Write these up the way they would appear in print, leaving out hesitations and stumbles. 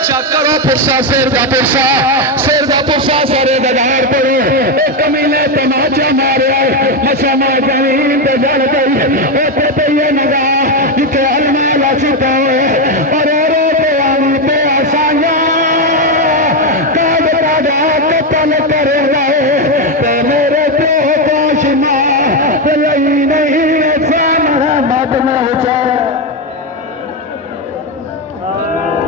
अच्छा करो पुरसा शेर का पुरसा सारे गदार पड़े एक कमीने तमाचा मारे नशा मार जमीन पे जड़ गई ओते पे ये नगा जिथे अलमा लसीता और रो पे आनी पे आसाया काद कादा कतल करे ते मेरे प्यो को शिमा लई नहीं ऐसा मत में हो सुगरादा बाबा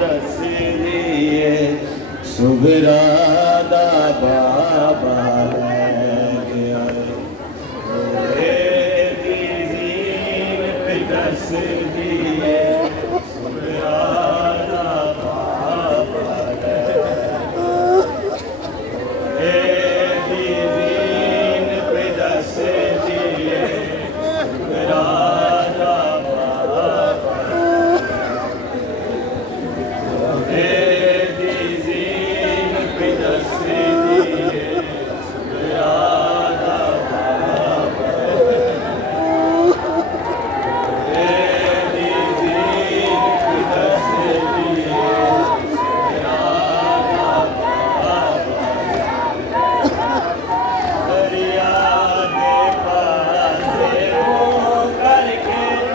दस दिए सुगरादा बाबा पे दस दिए सुगरादा बाबा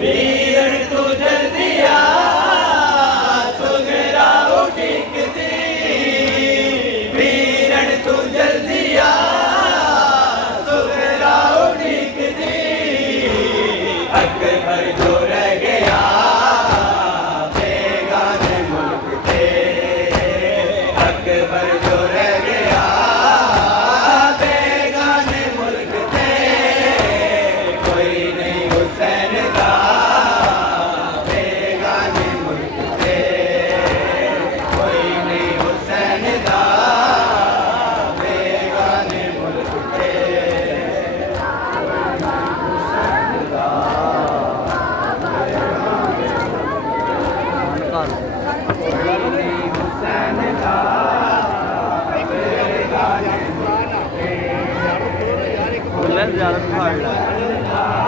वीर तू जल्दी आ सुगरा उठिकती वीरन तू जल्दी आ सुगरा उठिकती अकबर जो रह गया बेगाने मुल्क थे अकबर जो रह गया बेगाने मुल्क थे कोई नहीं हुसैन का बेगाने मुल्क थे कोई नहीं हुसैन का बेगाने मुल्क थे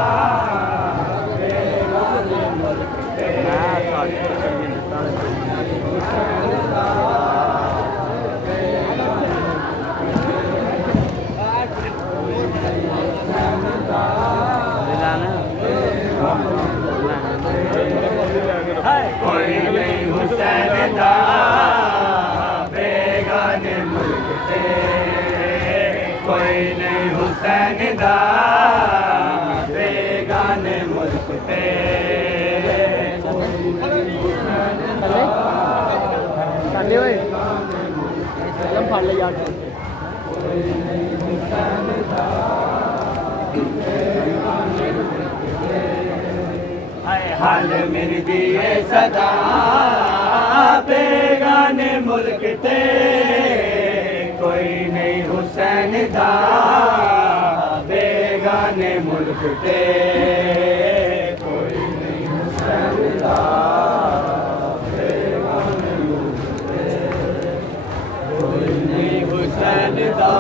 हुसैन का कोई नहीं हुसैन दा बेगाने मुल्क थे कोई नहीं हुसैन दा बेगाने मुल्क थे ਚੱਲੇ ਓਏ ਚੱਲਮ ਫੜ ਲੈ ਯਾਰ हाल मिल दिए सदा बेगाने मुल्क थे कोई नहीं हुसैन दा बेगाने मुल्क थे कोई नहीं हुसैन दा बेगाने मुल्क थे कोई नहीं हुसैन दा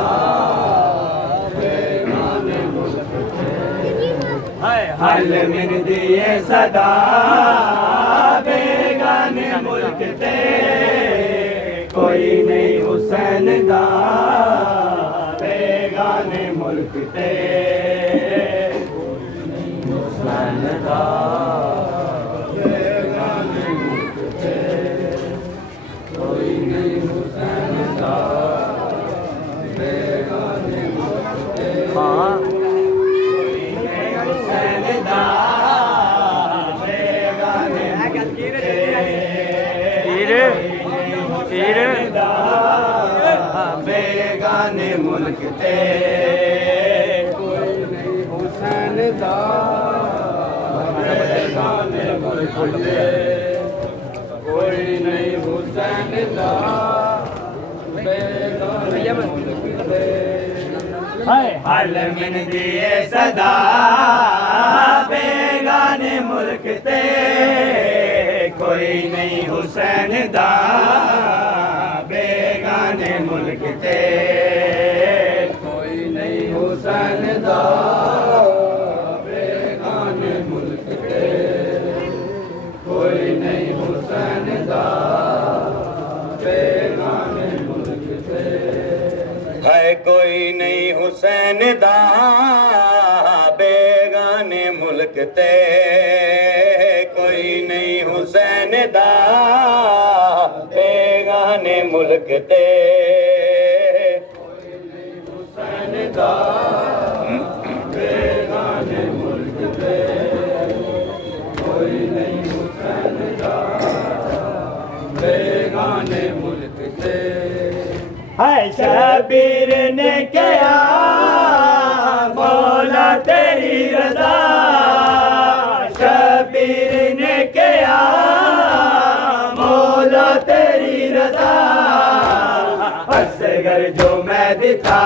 बेगाने मुल्क थे हल मिल दिए सदा बेगाने मुल्क थे कोई नहीं हुसैन दा बेगाने मुल्क थे हुसैन दा बेगाने मुल्क थे कोई नहीं हुसैन दा बेगाने मुल्क थे ਹਾਂ हुसैन दा बेगाने मुल्क थे तीर तीर बेगाने मुल्क थे कोई नहीं हुसैन दा बेगाने मुल्क थे कोई नहीं हुसैन दा बेगाने मुल्क थे हल मिन दिए सदा बेगाने मुल्क थे कोई नहीं हुसैन दा बेगाने मुल्क थे कोई नहीं हुसैन दा बेगाने मुल्क थे कोई नहीं हुसैन दा बेगाने मुल्क थे है कोई नहीं हुसैन दा बेगाने मुल्क थे कोई नहीं हुसैन दा बेगाने मुल्क थे हुसैन दा बेगाने मुल्क थे कोई नहीं हुसैन दा बेगाने मुल्क थे है शबीर ने क्या मौला तेरी रजा शबीर ने क्या मौला तेरी रजा असगर जो मैं दिखा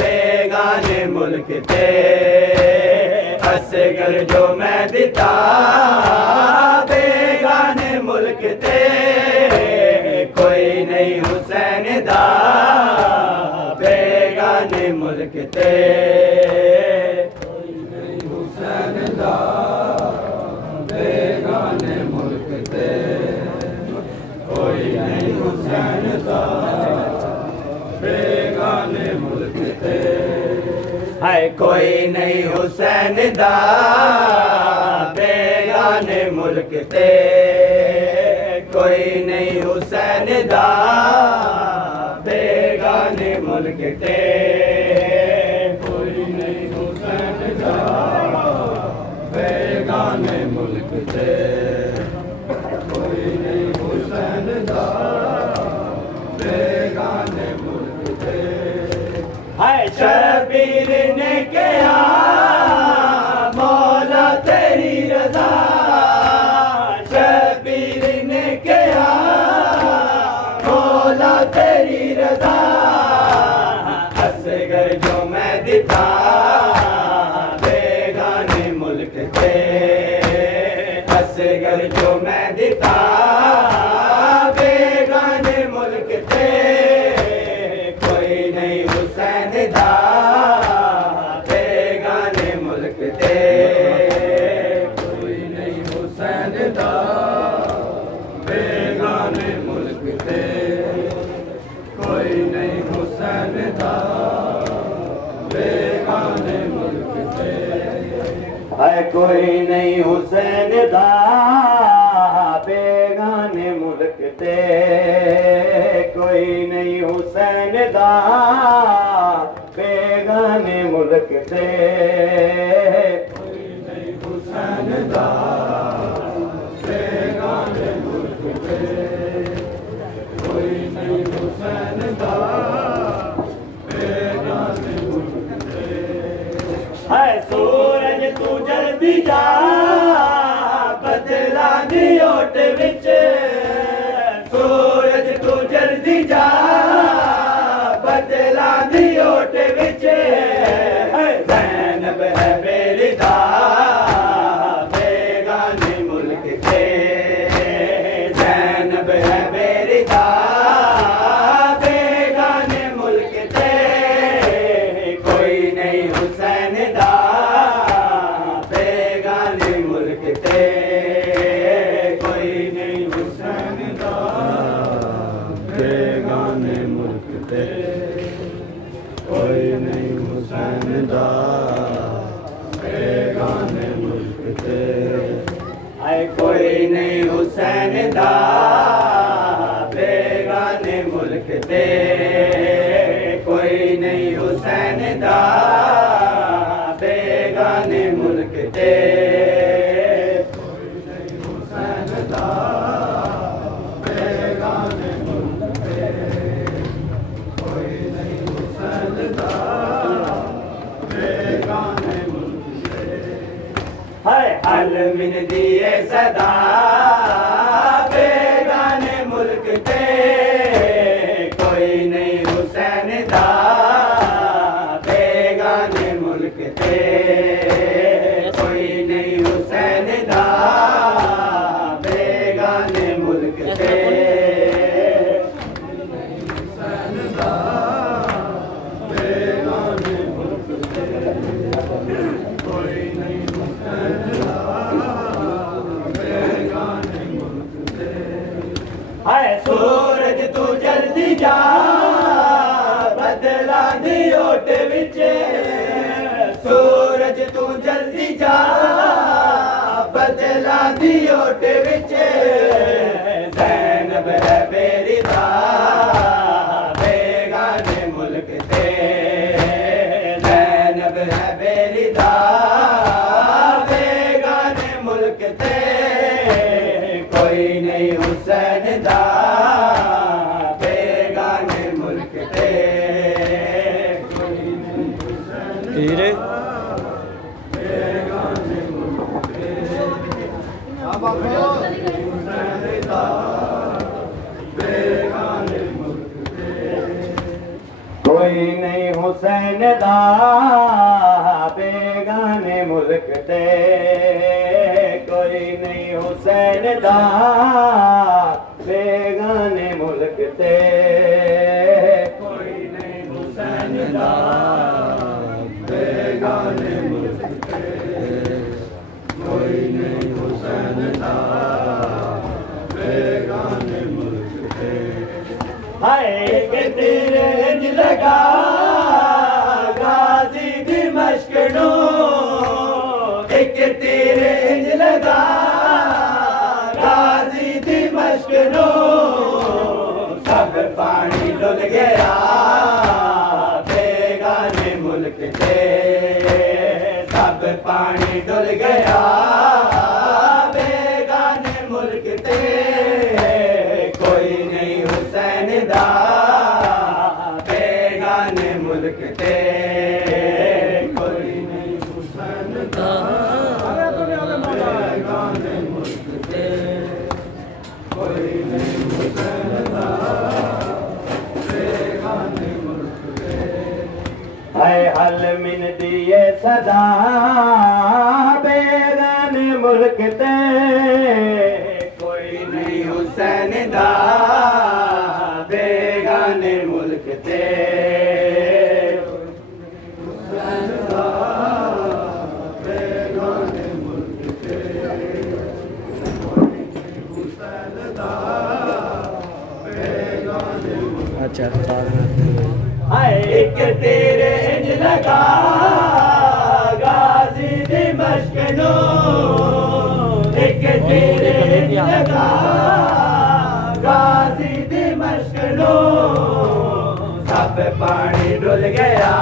बेगाने मुल्क थे असगर जो मैं दिखा बेगाने मुल्क थे कोई नहीं हुसैन दा बेगाने मुल्क थे कोई नहीं हुसैन दा बेगाने मुल्क थे कोई नहीं हुसैन दा बेगाने मुल्क थे है कोई नहीं हुसैन दा बेगाने मुल्क ते कोई नहीं हुसैन दा बेगाने मुल्क ते कोई नहीं हुसैन दा बेगाने मुल्क ते कोई नहीं हुसैन दा बेगाने मुल्क ते हाय शबीर ने कहा मौला तेरी रजा शबीर ने कहा मौला तेरी रजा असगर जो मैं दिता बेगाने मुल्क थे असगर जो मैं दिता बेगाने मुल्क थे कोई नहीं हुसैन दा बेगाने मुल्क थे कोई नहीं हुसैन दा बेगाने मुल्क थे कोई नहीं हुसैन दा बेगाने मुल्क थे है कोई नहीं हुसैन दा बेगाने मुल्क ते कोई नहीं हुसैन दा बेगाने मुल्क ते कोई नहीं हुसैन दा बेगाने मुल्क ते कोई नहीं हुसैन दा बेगाने मुल्क ते है सूरज तू जल्दी जा बदला दी ओट विच सूरज तू जल्दी जा बदला दी ओट विच ज़ैनब है मेरी दा बेगाने मुल्क थे ज़ैनब है मेरी दा बेगाने मुल्क थे कोई नहीं हुसैन दा बेगाने मुल्क थे कोई नहीं हुसैन दा बेगाने मुल्क थे कोई नहीं हुसैन दा बेगाने मुल्क थे आए कोई नहीं हुसैन दा बेगाने मुल्क थे कोई नहीं हुसैन दा बेगाने मुल्क थे कोई नहीं हुसैन दा बेगाने मुल्क थे कोई नहीं हुसैन दा बेगाने मुल्क थे हाय अलमिन दिए सदा बेगाने मुल्क थे कोई नहीं हुसैन दा बेगाने मुल्क थे कोई नहीं हुसैन दा बेगाने मुल्क थे हुसैन दा बेगाने मुल्क थे कोई नहीं हुसैन दा बेगाने मुल्क थे हाय सूरज तू जल्दी जा बदला दी ओट विच सूरज तू जल्दी जा बदला दी ओट विच ज़ैनब है मेरी दा बेगाने मुल्क थे ज़ैनब है मेरी दा बेगाने मुल्क थे कोई नहीं हुसैन दा बेगाने मुल्क थे कोई नहीं हुसैन धीरे बेगाने मुल्क थे हुसैन दा बेगाने मुल्क थे कोई नहीं हुसैन दा बेगाने मुल्क थे कोई नहीं हुसैन दा बेगाने मुल्क थे कोई नहीं हुसैन दा बेगाने मुल्क थे कोई नहीं हुसैन दा बेगाने मुल्क थे हाय के तेरे लगा गाजी दिमश्क नो पानी डुल गया बेगाने मुल्क ते कोई नहीं हुसैन दा बेगाने मुल्क ते कोई नहीं हुसैन दा बेगाने मुल्क ते कोई नहीं हुसैन दा बेगाने मुल्क ते हाय हल मिन दिए सदा बेगाने मुल्क ते कोई नहीं हुसैन दा बेगाने मुल्क ते हुसैन दा बेगाने मुल्क ते हुसैन दा बेगाने मुल्क अच्छा हाय एक तेरे इंज लगा गाजी दिमश्क नो एक तेरे इंज लगा गाजी दिमश्क नो सब पानी डुल गया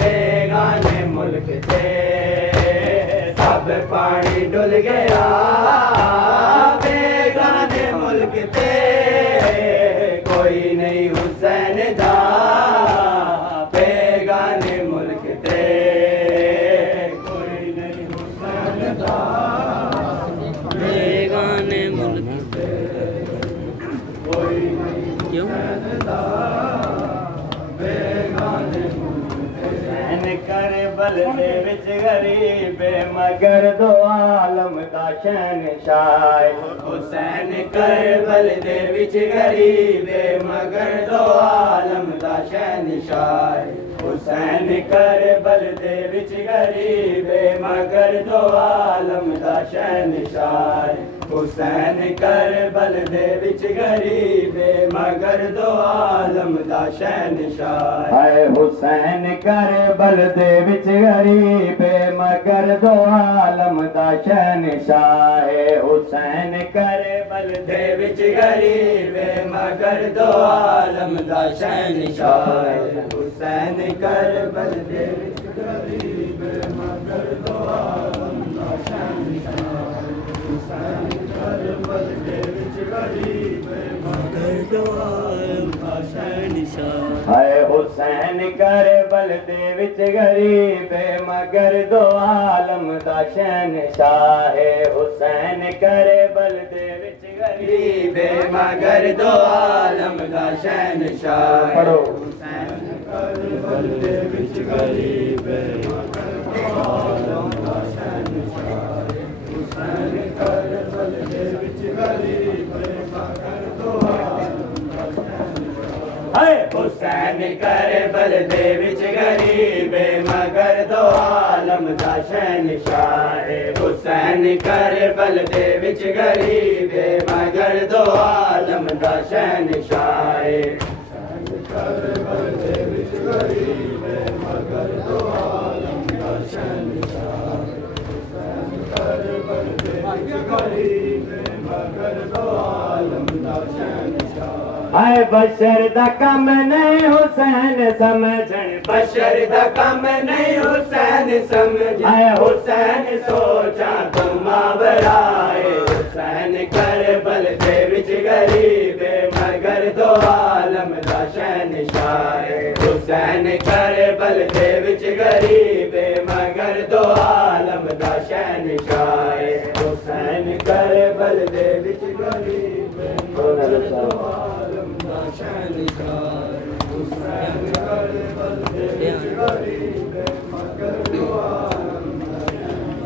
बेगाने मुल्क से सब पानी डुल गया बेगाने मुल्क से कोई नहीं हुसैन दा बेगाने मुल्क ते कोई नहीं हुसैन दा बेगाने मुल्क ते कोई नहीं क्यों हुसैन दा बेगाने मुल्क ते हुसैन करबल दे विच गरीब मगर दो आलम दा शहंशाह हुसैन करबल दे विच गरीब मगर दो आलम दा शहंशाह हुसैन करबल दे विच गरीब मगर दो आलम दा शहंशाह हुसैन करबल दे विच गरीब मगर दो आलम दा शहंशाह हाय हुसैन करबल दे विच गरीब मगर दो आलम दा शहंशाह हुसैन करबल दे विच गरीब मगर दो आलम दा शहंशाह हुसैन करबल दे विच गरीब मगर दो आलम दा शहंशाह हुसैन करबल दे विच गरीब मगर दो आलम दा शहंशाह हाय हुसैन करबल दे विच गरीब मगर दो आलम दा शहंशाह हुसैन करबल दे विच गरीब मगर दो आलम दा शहंशाह पढ़ो हुसैन करबल दे विच गरीब मगर दो आलम दा शहंशाह हुसैन करबल दे विच गरीब मगर दो आलम दा शहंशाह हाय हुसैन करबल दे विच गरीब मगर दो आलम दा शहंशाह हुसैन करबल दे विच गरीब मगर दो आलम दा शहंशाह करबल दे विच गरीब मगर दो आलम दा शहंशाह हुसैन करबल दे विच गरीब मगर दो आलम दा शहंशाह हाय बशर दा कम नहीं हुसैन समझन बशर दा कम नहीं हुसैन समझ हाय हुसैन सोचा तुम आवराए हुसैन करबल दे विच गरीब मगर दो आलम दा शहंशाह हुसैन करबल दे विच गरीब मगर दो आलम दा शहंशाह हुसैन करबल दे विच गरीब मगर दो आलम दा शहंशाह हुसैन करबल दे विच गरीब मगर दो आलम दा शहंशाह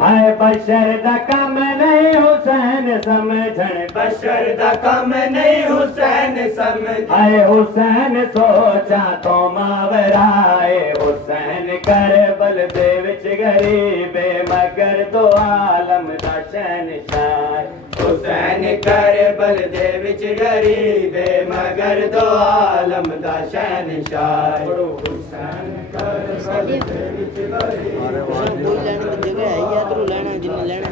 हाय बशर दा कम नहीं हुसैन समझन बशर दा कम नहीं हुसैन समझ हाय हुसैन सोचा तो मावराए हुसैन करबल दे विच गरीब मगर दो आलम दा शहंशाह हुसैन करबल दे विच गरीब मगर दो आलम दा शहंशाह हुसैन करबल दे विच गरीब दूर लेने की जगह है या इधर लेना जिन्हें लेना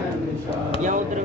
या उधर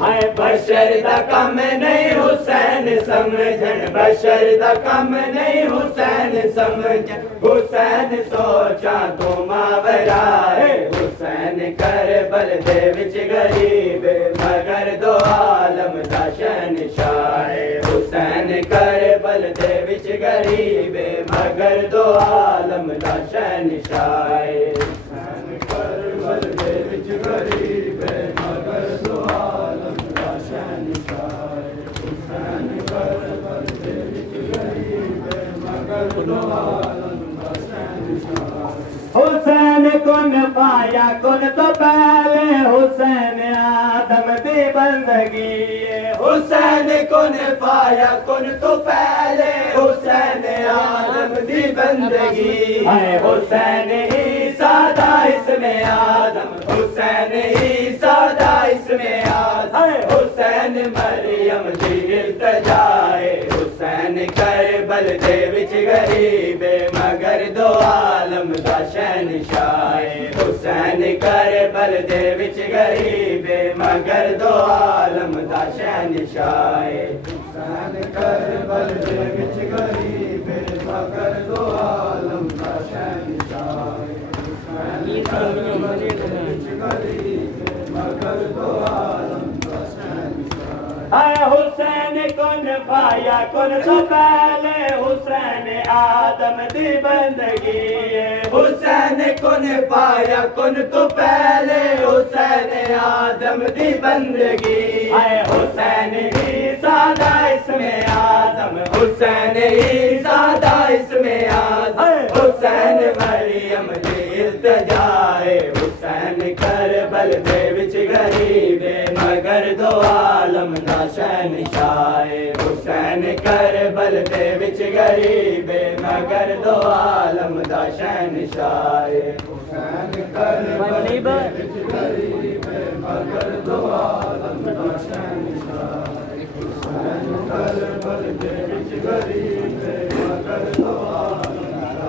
हाय बशर दा कम नहीं हुसैन समझन बशर दा कम नहीं हुसैन समझन हुसैन सोचा तो मावरा है हुसैन करबल दे विच गरीब मगर दो आलम दा शहंशाह है हुसैन करबल दे विच गरीब मगर दो आलम दा शहंशाह है हुसैन करबल दे विच गरीब मगर दो आलम दा शहंशाह है हुसैन करबल दे विच गरीब मगर दो आलम दा शहंशाह हुसैन कुन पाया कुन तो पहले हुसैन आदम दी बंदगी हुसैन कुन पाया कुन तो पहले हुसैन आदम दी बंदगी है हुसैन ही सादा इसमें आदम हुसैन ही सादा इसमें आदम हुसैन मरियम दी इल्तिजा है हुसैन करबल दे विच गरीब मगर दो आलम दा शहंशाह हुसैन करबल दे विच गरीब मगर दो आलम दा शहंशाह हुसैन करबल दे विच गरीब मगर दो आलम दा शहंशाह हुसैन करबल दे विच गरीब मगर दो आलम दा शहंशाह आया हुसैन कुन पाया कुन तो पहले हुसैन आदम दी बंदगी हुसैन कुन पाया कुन तो पहले हुसैन आदम दी बंदगी आए हुसैन ही सादा इसमें आदम हुसैन ही सादा इसमें आदम हुसैन मरियम दी इल्तिजा है हुसैन करबल दे विच गरीब मगर दो आलम दा शहंशाह हुसैन करबल दे विच गरीब मगर दो आलम दा शहंशाह हुसैन करबल दे विच गरीब मगर दो आलम दा शहंशाह हुसैन करबल दे विच गरीब मगर दो आलम दा शहंशाह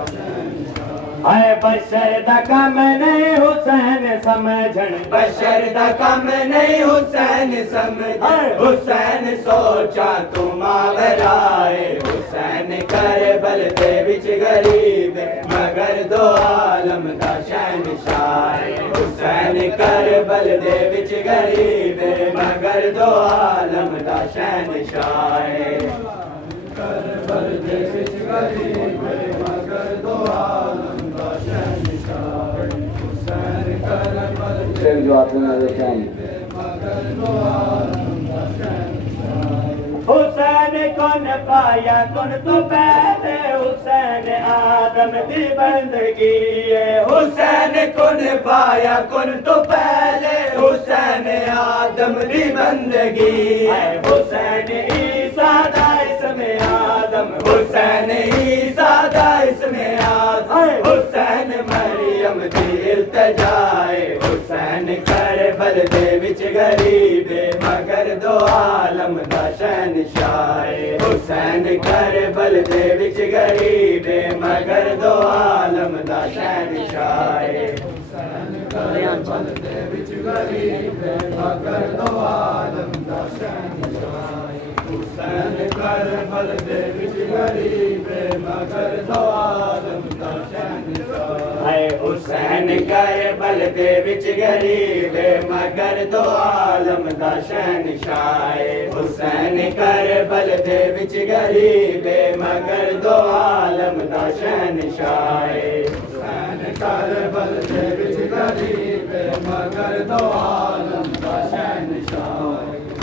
आए बशर दा कम नहीं हुसैन समझन बशर दा कम नहीं हुसैन समझन हुसैन सोचा तू मावरा है हुसैन करबल दे विच गरीब मगर दो आलम दा शहंशाह हुसैन करबल दे विच गरीब मगर दो आलम दा शहंशाह करबल दे विच गरीब मगर दो आलम दा शहंशाह हुसैन करबल दे जो आपने नजर मगर दो आलम दा शहंशाह हुसैन कुन पाया कुन तो पहले हुसैन आदम दी बंदगी हुसैन कुन पाया कुन तो पहले हुसैन आदम दी बंदगी हुसैन ही सादा इसमें आदम हुसैन ही सादा इसमें आदम हुसैन मरियम दी इल्तिजा हुसैन करबल दे विच गरीब मगर दो आलम दा शहंशाह हुसैन करबल दे विच गरीब मगर दो आलम दा शहंशाह हुसैन करबल दे विच गरीब मगर दो आलम दा शहंशाह हुसैन करबल दे विच गरीब मगर दो आलम दा शहंशाह हुसैन करबल दे विच गरीब मगर दो आलम दा शहंशाह हुसैन करबल दे विच गरीब मगर दो आलम दा शहंशाह हुसैन करबल दे विच गरीब मगर दो आलम दा शहंशाह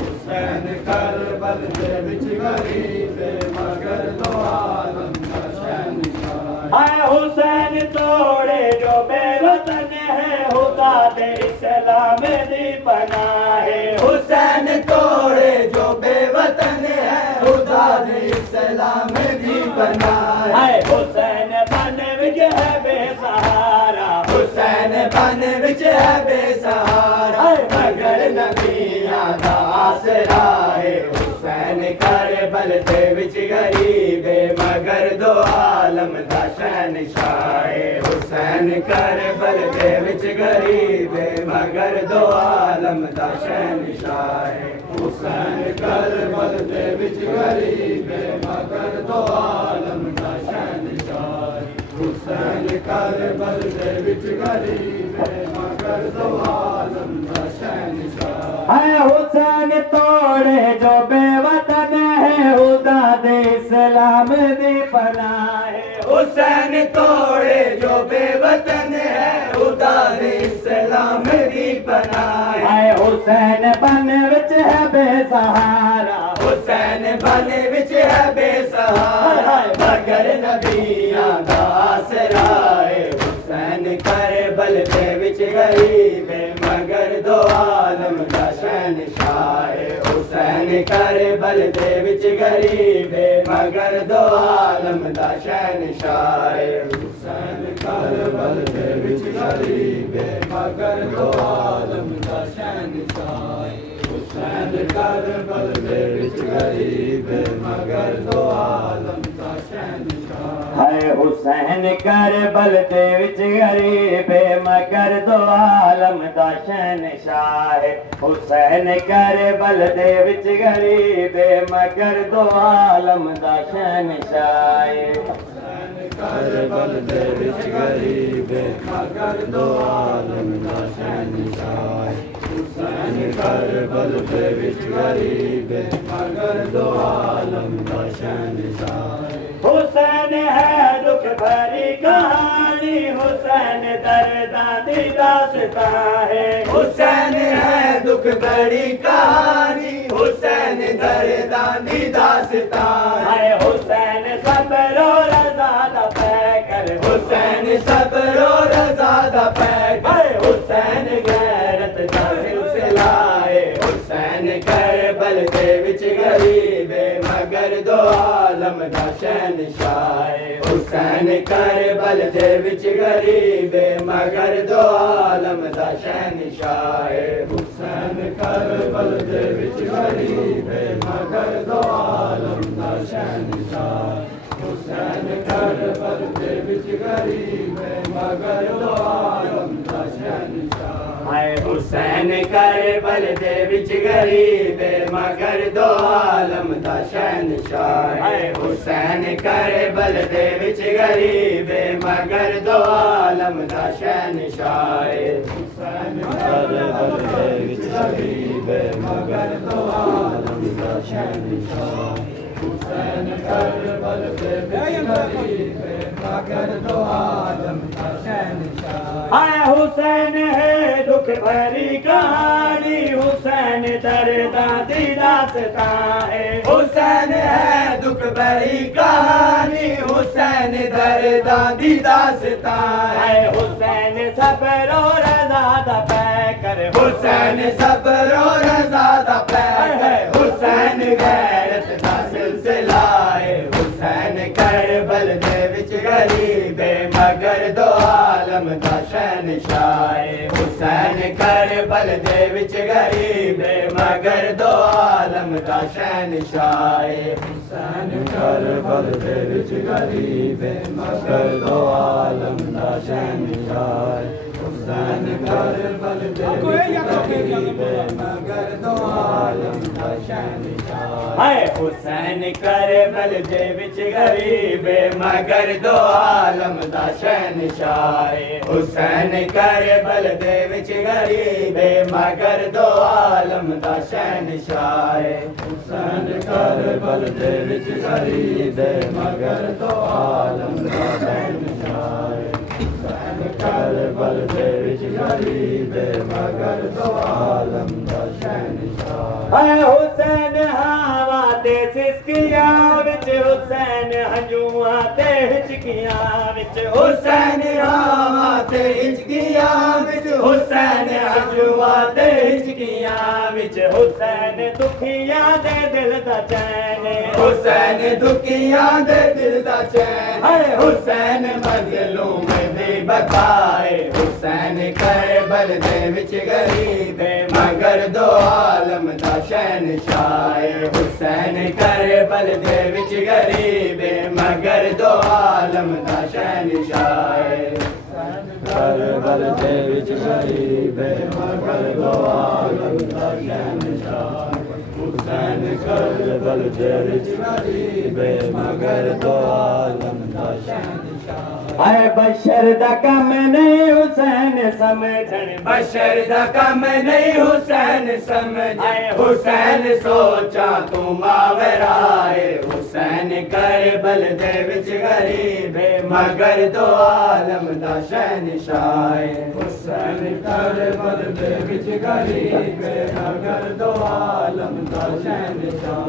हुसैन करबल दे विच गरीब मगर दो आलम दा शहंशाह आए हुसैन तोड़े जो बेवतन है खुदा दे इस्लाम दी पनाह हुसैन तोड़े जो बेवतन है खुदा दे इस्लाम दी पनाह हुसैन बन विच है बेसहारा हुसैन बन विच है बेसहारा मगर नबियां दा आसरा है हुसैन करबल दे विच गरीब मगर दो आलम आलम दा शहनशाह हुसैन करबल दे विच गरीब मगर दो आलम दा शहनशाह हुसैन करबल दे विच गरीब मगर दो आलम दा शहनशाह हुसैन करबल दे विच गरीब मगर दो आलम दा शहनशाह है हुसैन तोड़े जो बेवतन है खुदा दे इस्लाम दी पनाह है हुसैन तोड़े जो बेवतन है खुदा दे इस्लाम दी पनाह है हुसैन बन विच है बेसहारा हुसैन बन विच है बेसहारा मगर नबियां दा आसरा है हुसैन करबल दे विच गरीब मगर दो आलम दा शहनशाह हुसैन करबल दे विच गरीब मगर दो आलम दा शहनशाह हुसैन करबल दे विच गरीब मगर दो आलम दा शहनशाह हुसैन करबल दे विच गरीब मगर दो आलम दा शहनशाह है हुसैन करबल दे विच गरीब मगर दो आलम दा शहनशाह हुसैन करबल दे विच गरीब मगर दो आलम दा शहनशाह हुसैन करबल दे विच गरीब मगर दो आलम दा शहनशाह हुसैन करबल दे विच गरीब मगर दो आलम दा शहनशाह हुसैन है दुख भरी कहानी हुसैन दर्दां दी दास्तां है हुसैन है दुख भरी कहानी हुसैन दर्दां दी दास्तां है हुसैन सब्र और रज़ा दा पैकर हुसैन सब्र और रज़ा दा पैकर हुसैन गैरत दा सिलसिला है हुसैन करबल दे विच गरीब मगर दो आलम दा शहनशाह हुसैन करबल दे विच गरीब मगर दो आलम दा शहनशाह हुसैन करबल दे विच गरीब मगर दो आलम दा शहनशाह हुसैन करबल दे विच गरीब मगर दो आलम दा शहनशाह हुसैन करबल दे विच गरीब मगर दो आलम दा शहनशाह हुसैन करबल दे विच गरीब मगर दो आलम दा शहनशाह हुसैन करबल दे विच गरीब मगर दो आलम दा शहनशाह हुसैन करबल दे विच गरीब मगर दो आलम दा शहनशाह हुसैन है दुख भरी कहानी हुसैन दर्दां दी दास्तां है हुसैन है दुख भरी कहानी हुसैन दर्दां दी दास्तां है हुसैन सब्र और रज़ा दा पैकर हुसैन सब्र और रज़ा दा पैकर हुसैन गैरत दा सिलसिला है हुसैन करबल दे विच गरीब मगर दो आलम दा शहनशाह हुसैन करबल दे विच गरीब मगर दो आलम दा शहनशाह हुसैन करबल दे विच गरीब मगर दो आलम दा शहनशाह हुसैन करबल दे विच गरीब मगर दो आलम दा शहनशाह हुसैन करबल दे विच गरीब मगर दो आलम दा शहनशाह हुसैन करबल दे विच गरीब मगर दो आलम दा शहनशाह हुसैन करबल दे विच गरीब मगर दो आलम दा शहनशाह हुसैन करबल दे विच गरीब मगर दो आलम दा शहनशाह हुसैन हवा ते सिसकियां विच हुसैन हंजुआं ते हिचकियां विच हुसैन हवा ते हिचकियां विच हुसैन हंजुआं ते हिचकियां विच हुसैन दुखियां दे दिल दा चैन हुसैन दुखियां दे दिल दा चैन हुसैन मज़लूम दी बकाए हुसैन करबल दे विच गरीब मगर दो आलम दा शहनशाह हुसैन करबल दे विच गरीब मगर दो आलम आलम दा शहनशाह करबल दे विच गरीब मगर दो आलम दा शहनशाह हुसैन करबल दे विच गरीब मगर दो आलम दा शहनशाह आए बशर दा कम नहीं हुसैन समझण बशर दा कम नहीं हुसैन समझ हुसैन सोचा तू मावराए हुसैन करबल दे विच गरीब मगर दो आलम दा शहनशाह हुसैन करबल दे विच गरीब मगर दो आलम दा शहनशाह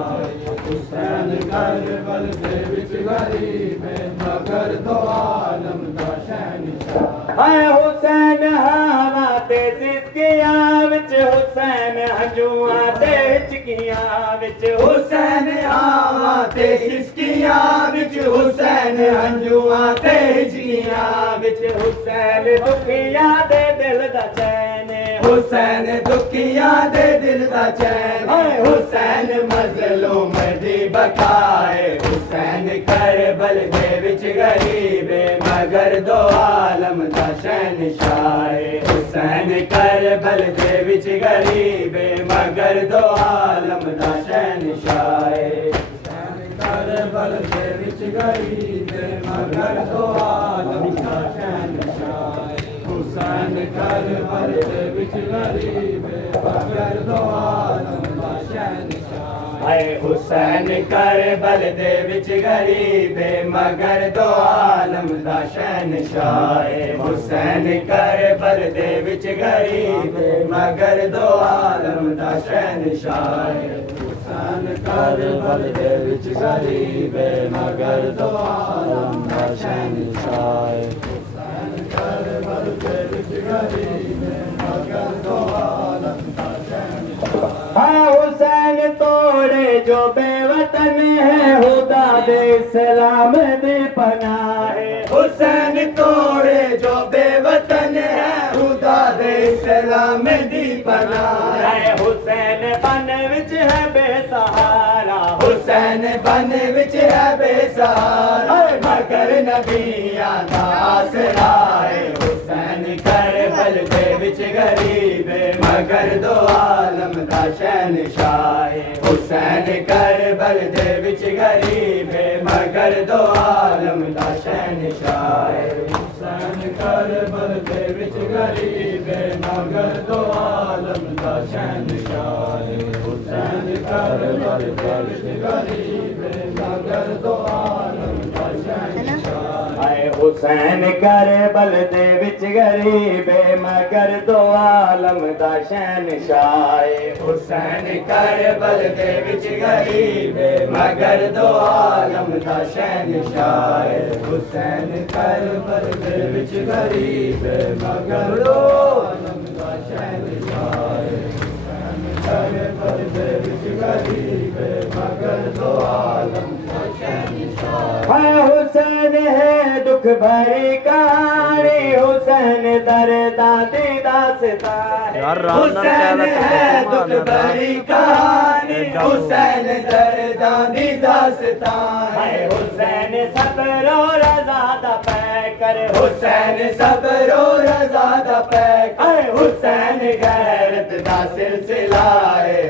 हुसैन करबल दे विच गरीब मगर दो आलम दा शहनशाह आए हुसैन हवा ते सिसकियां विच हुसैन हंजुआ ते हिचकियां विच हुसैन आवा ते सिसकियां विच हुसैन हंजुआ ते हिचकियां विच हुसैन दुखिया दे दिल दा चैन हुसैन दुखियां दे दिल दा चैन हुसैन मजलूम दी बकाए हुसैन करबल दे विच गरीब मगर दो आलम दा शहनशाह हुसैन करबल दे विच गरीब मगर दो आलम दा शहनशाह करबल दे विच गरीब मगर दो आलम दा शहनशाह हुसैन करबल दे विच गरीब मगर दो आलम दा शहनशाह आए हुसैन करबल दे विच गरीब मगर दो आलम दा शहनशाह हुसैन करबल दे विच गरीब मगर दो आलम दा शहनशाह हुसैन करबल दे विच गरीब मगर दो आलम दा शहनशाह हुसैन करबल दे विच गरीब मगर दो आलम दा शहनशाह हुसैन तोड़े जो बेवतन है खुदा दे सलाम दे पनाह हुसैन तोड़े जो बेवतन है खुदा दे सलाम दी पनाह हुसैन बन विच है बेसहारा हुसैन बन विच है बेसहारा मगर नबियां दा आसरा है हुसैन करबल दे विच गरीब मगर दो आलम दा शहनशाह हुसैन करबल दे विच गरीब मगर दो आलम दा शहनशाह हुसैन करबल दे विच गरीब मगर दो आलम दा शहनशाह हुसैन करबल दे विच गरीब मगर दो आलम दा शहनशाह आए हुसैन करबल दे विच गरीब मगर दो आलम दा शहनशाह हुसैन करबल दे विच गरीब मगर दो आलम दा शहनशाह हुसैन करबल दे विच गरीब मगर दो आलम दा शहनशाह हुसैन करबल दे विच गरीब मगर दो आलम दा शहनशाह हुसैन है दुख भरी कहानी हुसैन दर्दा दी दास्तान हुसैन है दुख भरी कहानी हुसैन दर्दा दी दास्तान हुसैन सब्र और रज़ा दा पैकर हुसैन सब्र और रज़ा दा पैकर हुसैन गैरत दा सिलसिला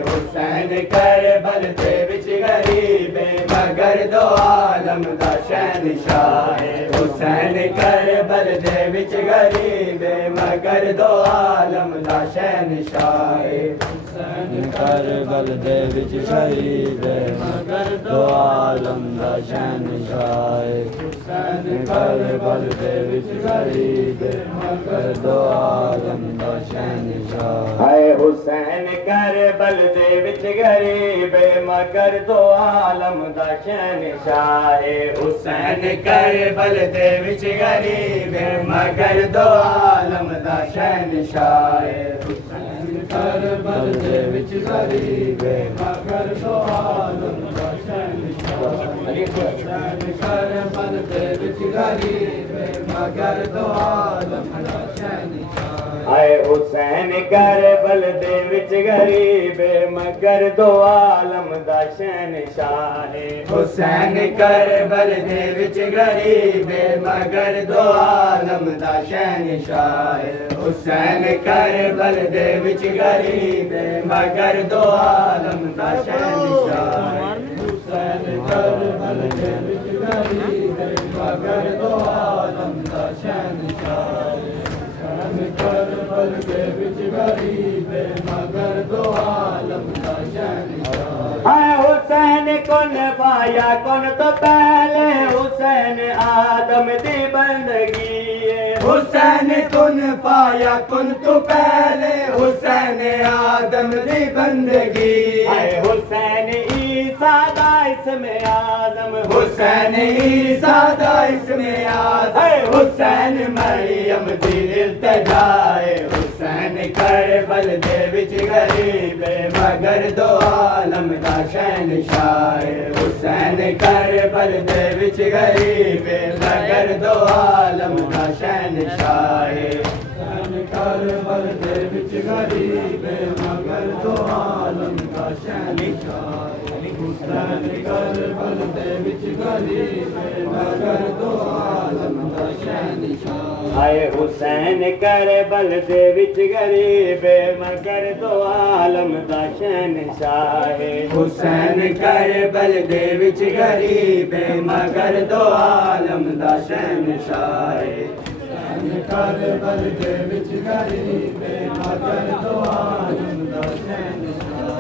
हुसैन करबल दे विच गरीब मगर दो आलम दा शहनशाह हुसैन करबल दे विच गरीब मगर दो आलम दा शहनशाह हुसैन करबल दे विच गरीब मगर दो आलम दा शहनशाह हुसैन करबल दे विच गरीब मगर दो आलम दा शहनशाह हुसैन करबल दे विच गरीब मगर दो आलम दा शहनशाह हुसैन करबल दे विच गरीब मगर दो आलम दा शहनशाह हुसैन करबल दे विच गरीब मगर दो आलम दा शहनशाह हुसैन करबल दे विच गरीब मगर दो आलम दा शहनशाह हाय हुसैन करबल दे विच गरीब मगर दो आलम दा शहनशाह हुसैन करबल दे विच गरीब मगर दो आलम दा शहनशाह हुसैन करबल दे विच गरीब मगर दो आलम दा शहनशाह हुसैन करबल दे विच गरीब मगर दो आलम दा शहनशाह करबल दे विच गरीब मगर दो आलम दा शहनशाह हाय हुसैन कौन पाया कौन तो पहले हुसैन आदम दी बंदगी हुसैन कौन पाया कौन तो पहले हुसैन आदम दी बंदगी हाय हुसैन ईसा दा इसमें आदम हुसैन ईसा दा इसमें आदम हुसैन मरियम दी इल्तिजाए हुसैन करबल दे विच गरीब मगर दो आलम दा शहनशाह हुसैन करबल दे विच गरीब मगर दो आलम दा शहनशाह हुसैन करबल दे विच गरीब मगर दो आलम दा शहनशाह हुसैन करबल दे विच गरीब मगर दो आलम दा शहनशाह हाय हुसैन करबल दे विच गरीब मगर दो आलम दा शहनशाह हुसैन करबल दे विच गरीब मगर दो आलम दा शहनशाह हुसैन करबल दे विच गरीब मगर दो आलम दा शहनशाह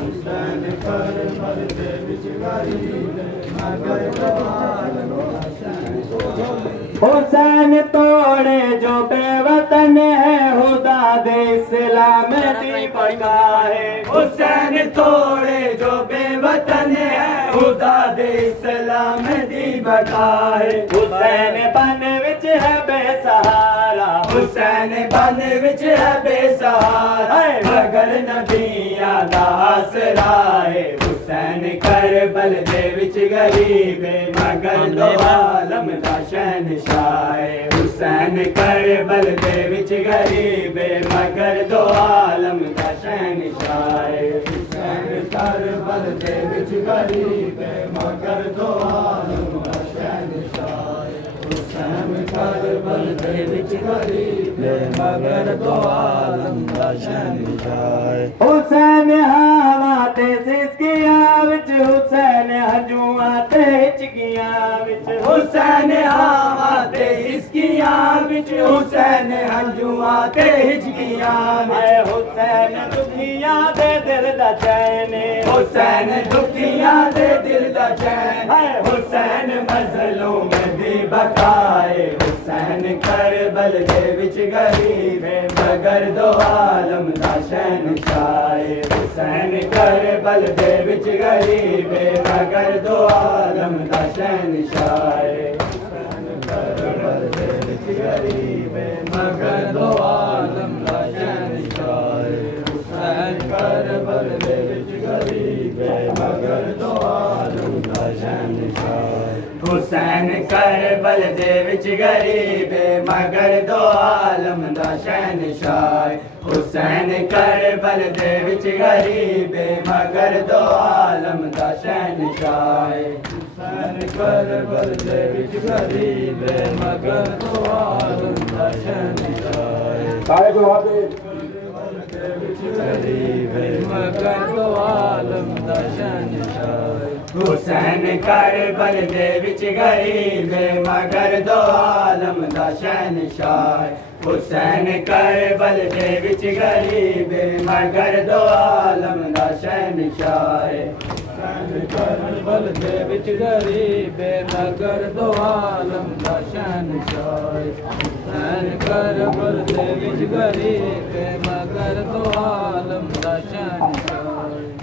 हुसैन करबल दे विच गरीब मगर दो आलम दा शहनशाह हुसैन तोड़े जो बेवतन है खुदा दे इस्लाम दी बका है हुसैन तोड़े जो बेवतन है खुदा दे इस्लाम दी बका है हुसैन बन विच है बेसहारा हुसैन बन विच है बेसहारा मगर नबियां दा आसरा है हुसैन करबल दे विच गरीब मगर दो आलम दा शहनशाह हुसैन करबल दे विच गरीब मगर दो आलम दा शहनशाह हुसैन करबल दे विच गरीब मगर दो आलम दा शहनशाह हुसैन करबल दे विच गरीब मगर दो आलम दा शहनशाह हुसैन हवा ते सिसकियां विच हुसैन हंजुआं ते हिचकियां विच हुसैन हवा ते सिसकियां विच हुसैन हंजुआं ते हिचकियां विच हुसैन दुखियां दे दिल दा चैन हुसैन दुखियां दे दिल दा चैन हुसैन मज़लूम दी बकाए हुसैन करबल दे विच गरीब मगर दो आलम दा शहनशाह हुसैन करबल दे विच गरीब मगर दो आलम दा शहनशाह हुसैन करबल दे विच गरीब मगर दो आलम दा शहनशाह हुसैन करबल दे विच गरीब मगर दो आलम दा शहनशाह हुसैन करबल दे विच गरीब मगर दो आलम दा शहनशाह हुसैन करबल दे विच गरीब मगर दो आलम दा शहनशाह हुसैन करबल दे विच गरीब मगर दो आलम दा शहनशाह सारे को वहाँ पे गरीब मगर दो आलम दा शहनशाह हुसैन करबल दे विच गरीब मगर दो आलम दा शहनशाह हुसैन करबल दे विच गरीब मगर दो आलम दा शहनशाह हुसैन करबल दे विच गरीब मगर दो आलम दा शहनशाह हुसैन करबल दे विच गरीब मगर दो आलम दा शहनशाह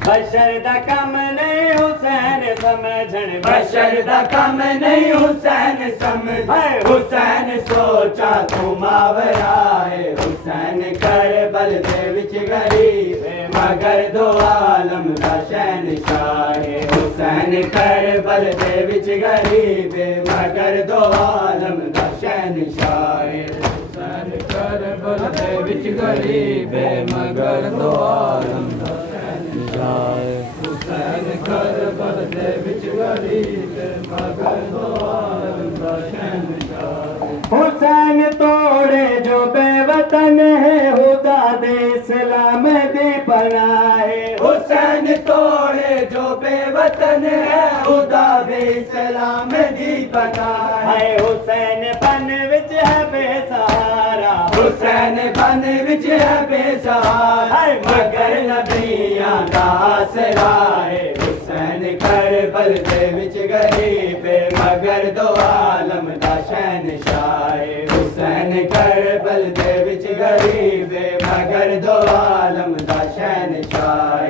बशर दा कम नहीं हुसैन समझण बशर दा कम नहीं हुसैन समझ हुसैन सोचा तू मावरा है हुसैन करबल दे विच गरीब मगर दो आलम दा शहनशाह हुसैन करबल दे विच गरीब मगर दो आलम दा शहनशाह हुसैन करबल दे विच गरीब मगर दो आलम दा शहंशाह हुसैन करबल दे विच गरीब मगर दो आलम दा शहंशाह हुसैन तोड़े जो बेवतन है खुदा दे इस्लाम दी बनाए हुसैन तोड़े जो बेवतन है खुदा दे इस्लाम दी बनाए हाय हुसैन बन विच है बेसहारा हुसैन बन विच है बेसहारा मगर नबियां दा आसरा है हुसैन करबल दे विच गरीब मगर दो आलम दा शहंशाह हुसैन करबल दे विच गरीब मगर दो आलम दा शहंशाह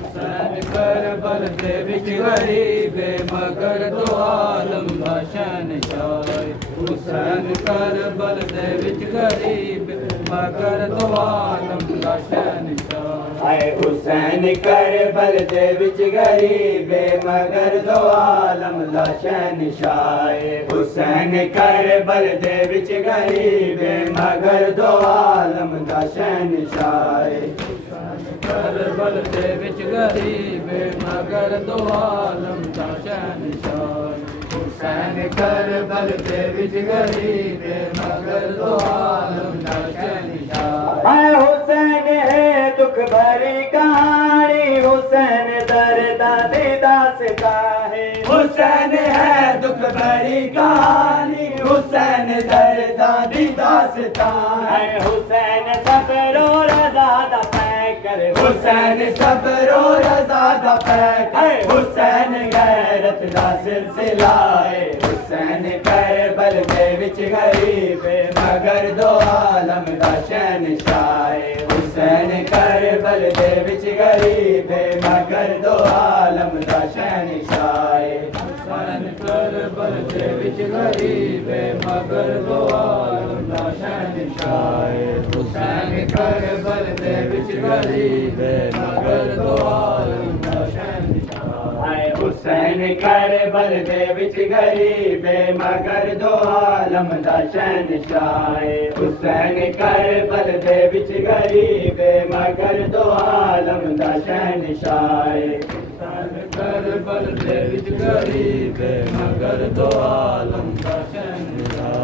हुसैन करबल दे विच गरीब मगर दो आलम दा शहंशाह हुसैन करबल दे विच गरीब मगर दो आलम दा शहंशाह हाय हुसैन करबल दे विच गरीब मगर दो आलम दा शहंशाह हुसैन करबल दे विच गरीब मगर दो आलम दा शहंशाह करबल दे विच गरीब मगर दो आलम दा शहंशाह हुसैन करबल दे विच गरीब मगर दो आलम दा शहंशाह हाय हुसैन है दुख भरी कहानी हुसैन दर्दा दी दास्तां है हुसैन है दुख भरी कहानी हुसैन दर्दा दी दास्तां है हाय हुसैन सब्र और रज़ा दा पैकर हुसैन सब्र और रज़ा दा पैकर हुसैन गैरत दा सिलसिला है हुसैन करबल दे विच गरीब मगर दो आलम दा शहंशाह हुसैन करबल दे विच गरीब मगर दो आलम दा शहंशाह हुसैन करबल दे विच गरीब मगर दो आलम दा शहंशाह हुसैन करबल दे विच गरीब मगर दो आलम दा शहंशाह हाय हुसैन करबल दे विच गरीब मगर दो आलम दा शहंशाह हुसैन करबल दे विच गरीब मगर दो आलम दा शहंशाह हुसैन करबल दे विच गरीब मगर दो आलम दा शहंशाह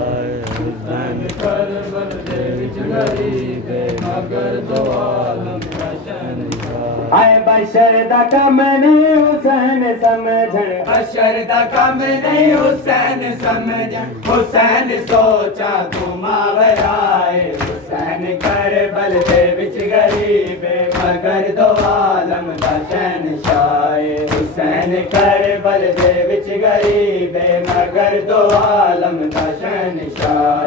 हुसैन करबल दे विच गरीब मगर दो आलम दा शहंशाह हाय बशर दा कम नहीं हुसैन समझण बशर दा कम नहीं हुसैन समझ हुसैन सोचा तू मावराए हुसैन करबल दे विच गरीब मगर दो आलम दा शहंशाह हुसैन करबल दे विच गरीब मगर दो आलम दा शहंशाह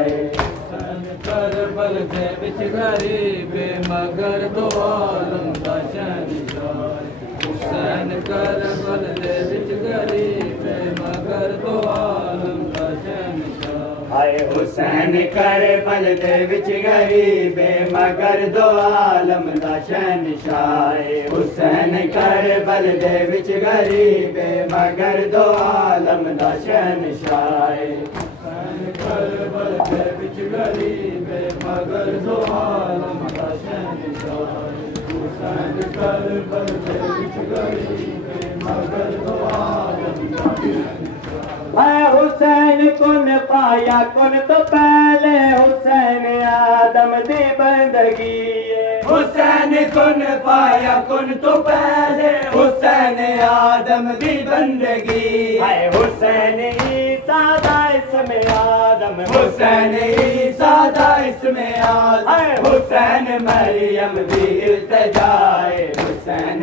हुसैन करबल दे विच गरीब मगर दो आलम दा शहंशाह हुसैन करबल दे विच गरीब मगर दो आलम दा शहंशाह हाय हुसैन करबल दे विच गरीब मगर दो आलम दा शहंशाह हुसैन करबल दे विच गरीब मगर दो आलम दा शहंशाह हुसैन करबल दे विच गरीब मगर दो आलम दा शहंशाह हुसैन करबल दे विच गरीब मगर दो आलम दा शहंशाह हाय हुसैन कुन पाया कुन तो पहले हुसैन आदम दी बंदगी हुसैन कुन पाया कुन तो पहले हुसैन आदम दी बंदगी हाय हुसैन ईसा दा इसमें आदम हुसैन ईसा दा इसमें आदम हुसैन मरियम दी इल्तिजाए हुसैन